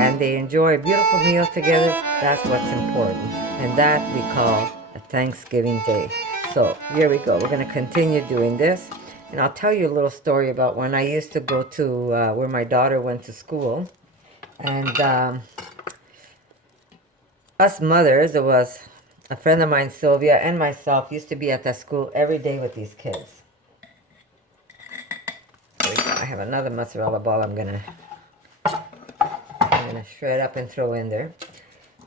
and they enjoy a beautiful meal together. That's what's important, and that we call a Thanksgiving Day. So here we go. We're going to continue doing this, and I'll tell you a little story about when I used to go to where my daughter went to school, and us mothers, it was a friend of mine, Sylvia, and myself used to be at that school every day with these kids. There we go. I have another mozzarella ball I'm gonna shred up and throw in there.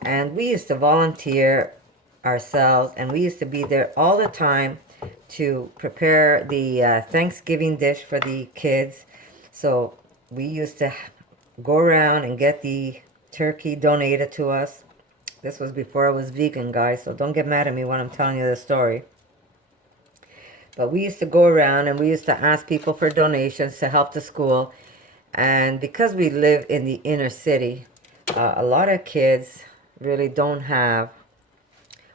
And we used to volunteer ourselves, and we used to be there all the time to prepare the Thanksgiving dish for the kids. So we used to go around and get the turkey donated to us. This was before I was vegan, guys, so don't get mad at me when I'm telling you this story. But we used to go around and we used to ask people for donations to help the school. And because we live in the inner city, a lot of kids really don't have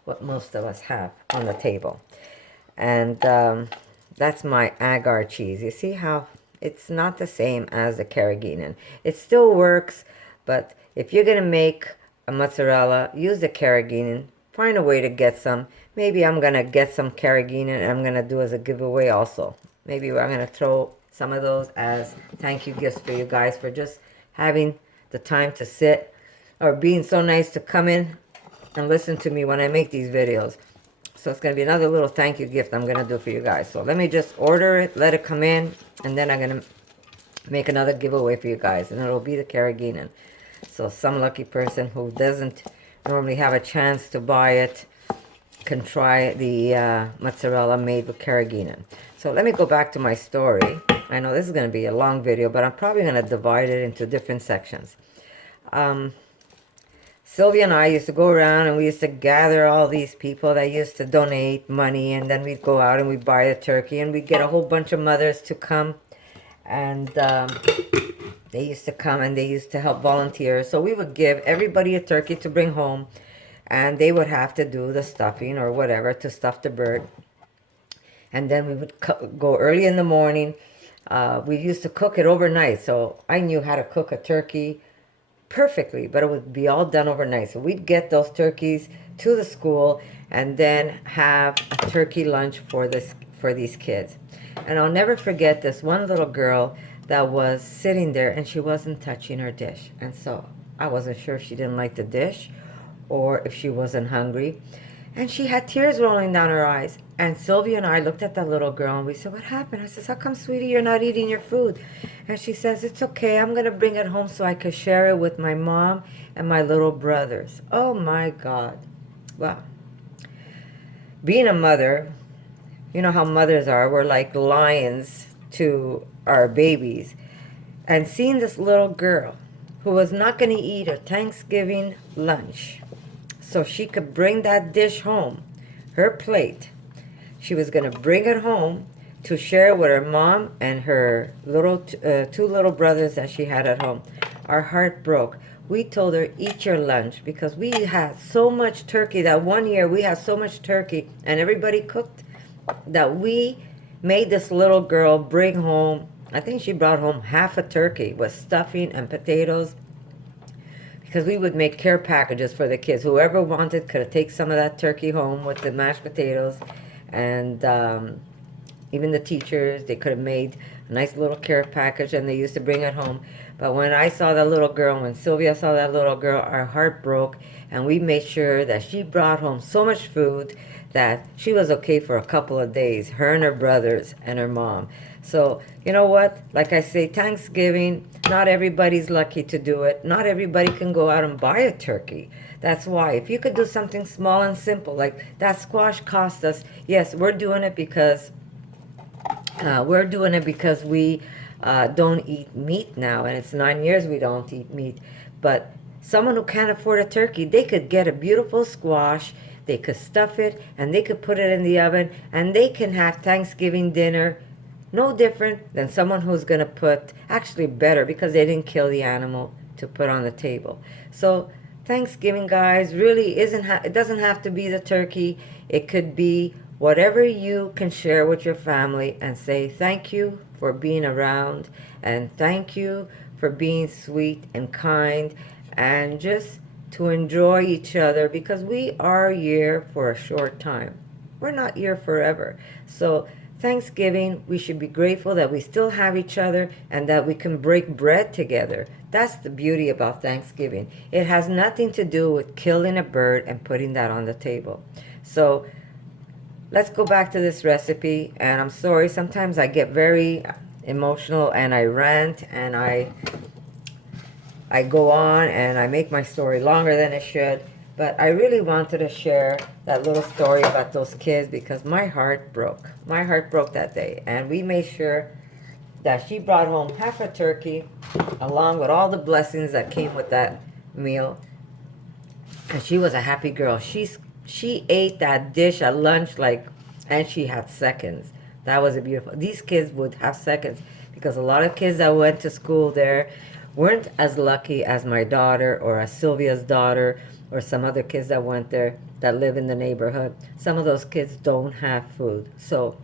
what most of us have on the table. And that's my agar cheese. You see how it's not the same as the carrageenan. It still works, but if you're going to make a mozzarella, use the carrageenan. Find a way to get some. Maybe I'm going to get some carrageenan and I'm going to do as a giveaway also. Maybe I'm going to throw some of those as thank you gifts for you guys for just having the time to sit or being so nice to come in and listen to me when I make these videos. So it's going to be another little thank you gift I'm going to do for you guys. So let me just order it, let it come in, and then I'm going to make another giveaway for you guys, and it'll be the carrageenan. So some lucky person who doesn't normally have a chance to buy it can try the mozzarella made with carrageenan. So let me go back to my story. I know this is going to be a long video, but I'm probably going to divide it into different sections. Sylvia and I used to go around and we used to gather all these people that used to donate money, and then we'd go out and we'd buy a turkey, and we'd get a whole bunch of mothers to come, and they used to come and they used to help volunteer. So we would give everybody a turkey to bring home, and they would have to do the stuffing or whatever to stuff the bird. And then we would go early in the morning. We used to cook it overnight, so I knew how to cook a turkey perfectly, but it would be all done overnight. So we'd get those turkeys to the school and then have a turkey lunch for these kids. And I'll never forget this one little girl that was sitting there and she wasn't touching her dish. And so I wasn't sure if she didn't like the dish or if she wasn't hungry. And she had tears rolling down her eyes. And Sylvia and I looked at that little girl and we said, "What happened?" I says, "How come, sweetie, you're not eating your food?" And she says, "It's okay. I'm going to bring it home so I could share it with my mom and my little brothers." Oh, my God. Wow. Being a mother, you know how mothers are. We're like lions to our babies. And seeing this little girl who was not going to eat her Thanksgiving lunch so she could bring that dish home, her plate, she was going to bring it home to share with her mom and her little two little brothers that she had at home. Our heart broke. We told her, "Eat your lunch," because we had so much turkey. That one year we had so much turkey and everybody cooked that we made this little girl bring home, I think she brought home half a turkey with stuffing and potatoes, because we would make care packages for the kids. Whoever wanted could take some of that turkey home with the mashed potatoes. And even the teachers, they could have made a nice little care package and they used to bring it home. But when I saw that little girl, when Sylvia saw that little girl, our heart broke, and we made sure that she brought home so much food that she was okay for a couple of days, her and her brothers and her mom. So, you know what? Like I say, Thanksgiving, not everybody's lucky to do it. Not everybody can go out and buy a turkey. That's why. If you could do something small and simple, like that squash cost us, yes, we're doing it because we don't eat meat now, and it's 9 years we don't eat meat. But someone who can't afford a turkey, they could get a beautiful squash, they could stuff it, and they could put it in the oven, and they can have Thanksgiving dinner no different than someone who's going to put, actually better, because they didn't kill the animal to put on the table. So Thanksgiving, guys, really it doesn't have to be the turkey. It could be whatever you can share with your family and say thank you for being around, and thank you for being sweet and kind and just to enjoy each other, because we are here for a short time. We're not here forever. So Thanksgiving, we should be grateful that we still have each other and that we can break bread together. That's the beauty about Thanksgiving. It has nothing to do with killing a bird and putting that on the table. So let's go back to this recipe. And I'm sorry, sometimes I get very emotional and I rant and I go on and I make my story longer than it should. But I really wanted to share that little story about those kids because my heart broke. My heart broke that day. And we made sure that she brought home half a turkey along with all the blessings that came with that meal. And she was a happy girl. She ate that dish at lunch and she had seconds. That was a beautiful. These kids would have seconds because a lot of kids that went to school there weren't as lucky as my daughter or as Sylvia's daughter or some other kids that went there that live in the neighborhood. Some of those kids don't have food. So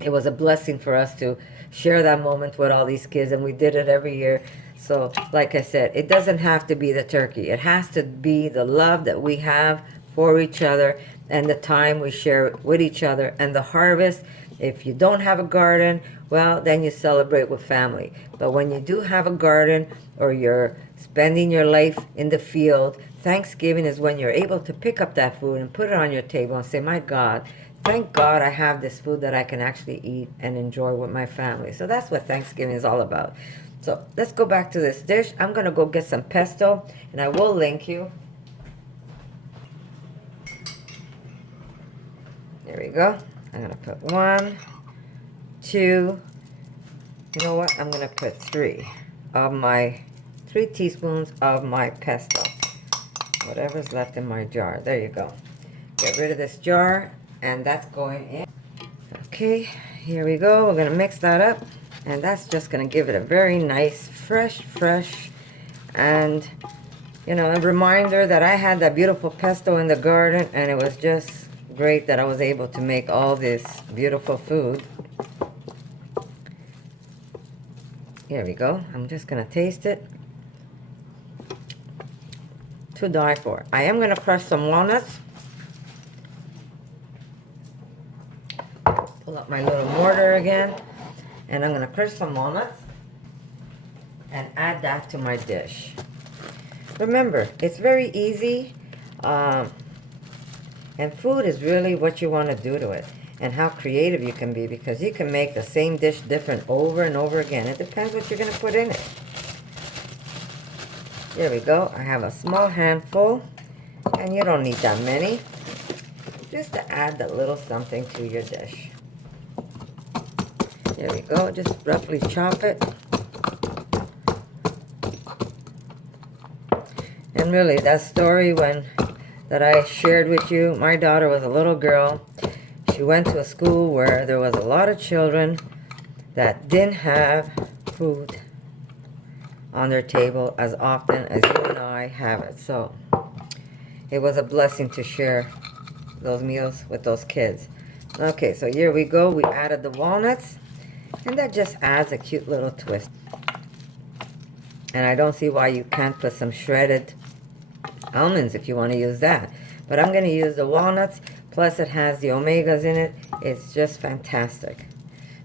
it was a blessing for us to share that moment with all these kids, and we did it every year. So like I said, it doesn't have to be the turkey. It has to be the love that we have for each other and the time we share with each other and the harvest. If you don't have a garden, well, then you celebrate with family. But when you do have a garden or you're spending your life in the field, Thanksgiving is when you're able to pick up that food and put it on your table and say, my God, thank God I have this food that I can actually eat and enjoy with my family. So that's what Thanksgiving is all about. So let's go back to this dish. I'm going to go get some pesto, and I will link you. There we go. I'm going to put 1, 2, you know what? I'm going to put 3 teaspoons of my pesto. Whatever's left in my jar. There you go. Get rid of this jar, and that's going in. Okay, here we go. We're going to mix that up, and that's just going to give it a very nice, fresh, and, you know, a reminder that I had that beautiful pesto in the garden, and it was just great that I was able to make all this beautiful food. Here we go. I'm just going to taste it. To die for. I am going to crush some walnuts. Pull up my little mortar again, and I'm going to crush some walnuts and add that to my dish. Remember, it's very easy, and food is really what you want to do to it and how creative you can be, because you can make the same dish different over and over again. It depends what you're going to put in it. There we go. I have a small handful, and you don't need that many, just to add that little something to your dish. There we go. Just roughly chop it. And really, that story that I shared with you, my daughter was a little girl. She went to a school where there was a lot of children that didn't have food on their table as often as you and I have it. So it was a blessing to share those meals with those kids. Okay, so here we go. We added the walnuts, and that just adds a cute little twist. And I don't see why you can't put some shredded almonds if you want to use that. But I'm going to use the walnuts, plus it has the omegas in it. It's just fantastic.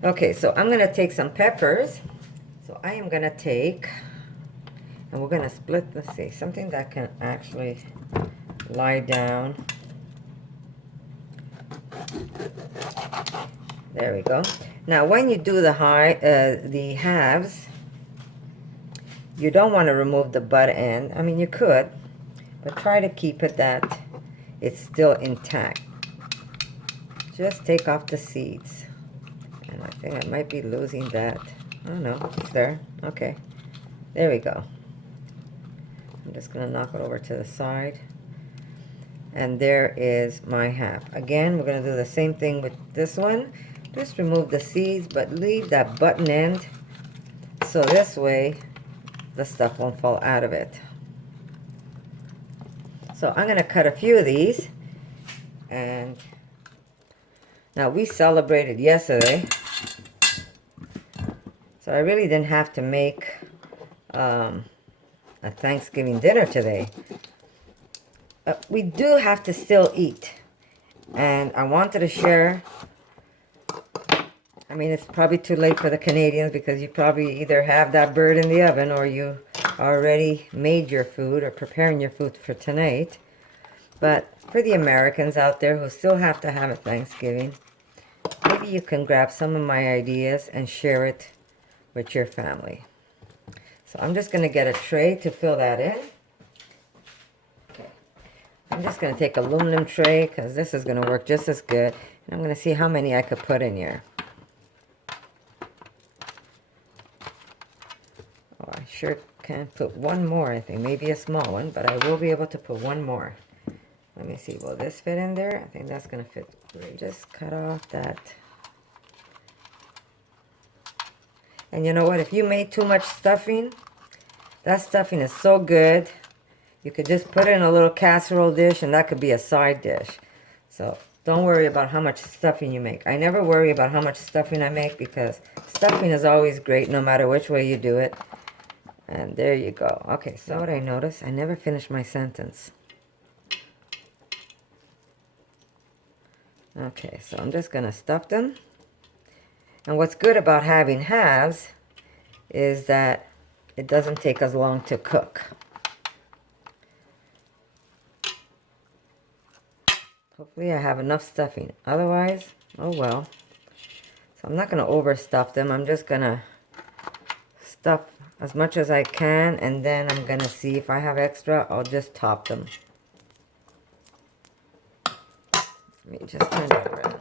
Okay, so I'm going to take some peppers. So I am going to take, and we're going to split, let's see, something that can actually lie down. There we go. Now, when you do the halves, you don't want to remove the butt end. I mean, you could, but try to keep it that it's still intact. Just take off the seeds. And I think I might be losing that. Oh no, it's there. Okay. There we go. I'm just going to knock it over to the side. And there is my half. Again, we're going to do the same thing with this one. Just remove the seeds, but leave that button end, so this way the stuff won't fall out of it. So I'm going to cut a few of these. And now we celebrated yesterday, so I really didn't have to make a Thanksgiving dinner today. We do have to still eat. And I wanted to share. I mean, it's probably too late for the Canadians because you probably either have that bird in the oven or you already made your food or preparing your food for tonight. But for the Americans out there who still have to have a Thanksgiving, maybe you can grab some of my ideas and share it with your family. So I'm just going to get a tray to fill that in. Okay. I'm just going to take an aluminum tray because this is going to work just as good. And I'm going to see how many I could put in here. Oh, I sure can put one more, I think. Maybe a small one, but I will be able to put one more. Let me see. Will this fit in there? I think that's going to fit great. Just cut off that. And you know what? If you made too much stuffing, that stuffing is so good. You could just put it in a little casserole dish and that could be a side dish. So don't worry about how much stuffing you make. I never worry about how much stuffing I make because stuffing is always great no matter which way you do it. And there you go. Okay, so what I noticed, I never finished my sentence. Okay, so I'm just going to stuff them. And what's good about having halves is that it doesn't take as long to cook. Hopefully I have enough stuffing. Otherwise, oh well. So I'm not going to overstuff them. I'm just going to stuff as much as I can. And then I'm going to see if I have extra. I'll just top them. Let me just turn that around.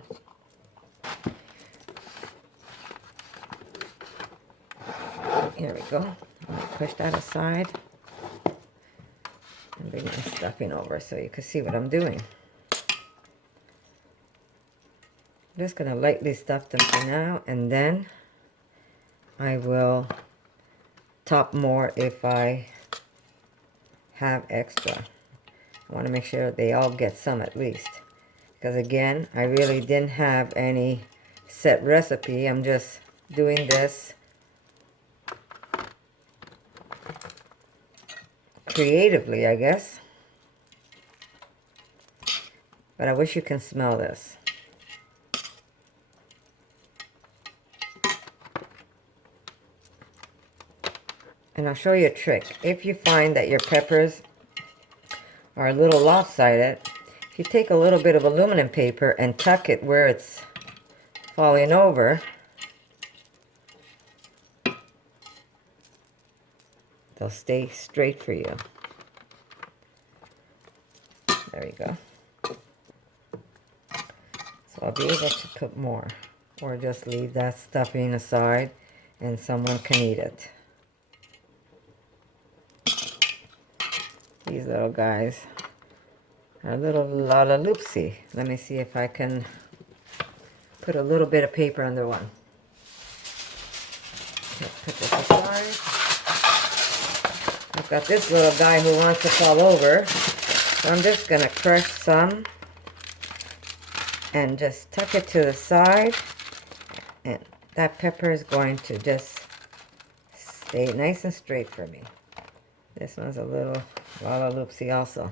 Here we go. I'm going to push that aside. And bring my stuffing over so you can see what I'm doing. I'm just going to lightly stuff them for now, and then I will top more if I have extra. I want to make sure they all get some at least. Because again, I really didn't have any set recipe. I'm just doing this creatively, I guess. But I wish you can smell this. And I'll show you a trick. If you find that your peppers are a little lopsided, if you take a little bit of aluminum paper and tuck it where it's falling over, they'll stay straight for you. There you go. So I'll be able to put more, or just leave that stuffing aside and someone can eat it. These little guys are a little lollaloopsy. Let me see if I can put a little bit of paper under one. Let's put this aside. I've got this little guy who wants to fall over. So I'm just going to crush some and just tuck it to the side. And that pepper is going to just stay nice and straight for me. This one's a little lollaloopsy also.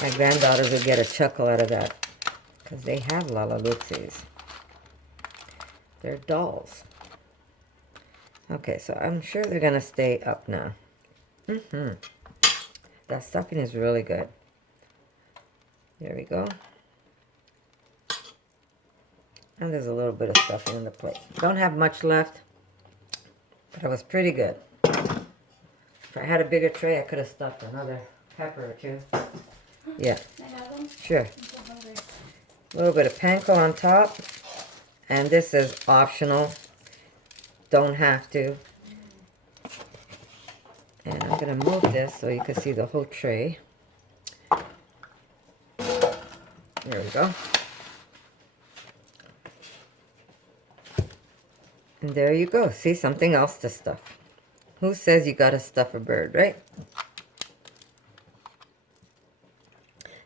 My granddaughters would get a chuckle out of that because they have lollaloopsies. They're dolls. Okay, so I'm sure they're going to stay up now. That stuffing is really good. There we go. And there's a little bit of stuffing on the plate. Don't have much left, but it was pretty good. If I had a bigger tray, I could have stuffed another pepper or two. Yeah. Can I have them? Sure. I'm so hungry. A little bit of panko on top. And this is optional. Don't have to. And I'm going to move this so you can see the whole tray. There we go. And there you go. See, something else to stuff. Who says you got to stuff a bird, right?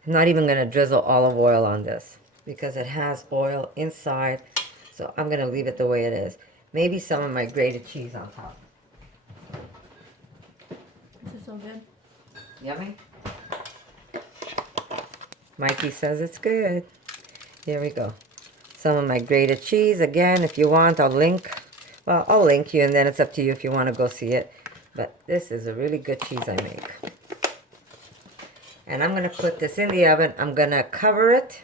I'm not even going to drizzle olive oil on this because it has oil inside. So I'm going to leave it the way it is. Maybe some of my grated cheese on top. This is so good. Yummy? Mikey says it's good. Here we go. Some of my grated cheese. Again, if you want, I'll link. Well, I'll link you, and then it's up to you if you want to go see it. But this is a really good cheese I make. And I'm going to put this in the oven. I'm going to cover it.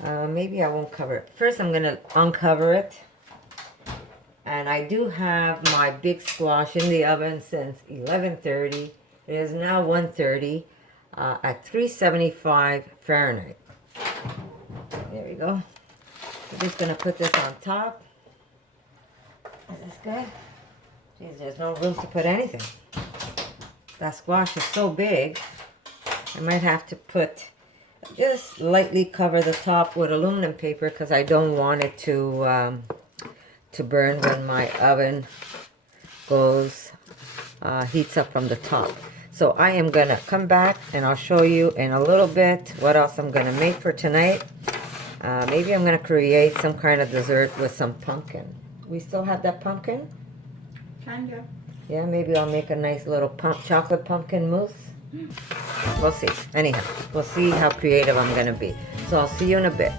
Maybe I won't cover it. First, I'm going to uncover it. And I do have my big squash in the oven since 11:30. It is now 1:30 at 375 Fahrenheit. There we go. I'm just going to put this on top. Is this good? Jeez, there's no room to put anything. That squash is so big. I might have to put, just lightly cover the top with aluminum paper because I don't want it to burn when my oven goes, heats up from the top. So I am going to come back and I'll show you in a little bit what else I'm going to make for tonight. Maybe I'm going to create some kind of dessert with some pumpkin. We still have that pumpkin? Kinda. Yeah, maybe I'll make a nice little chocolate pumpkin mousse. We'll see. Anyhow, we'll see how creative I'm going to be. So I'll see you in a bit.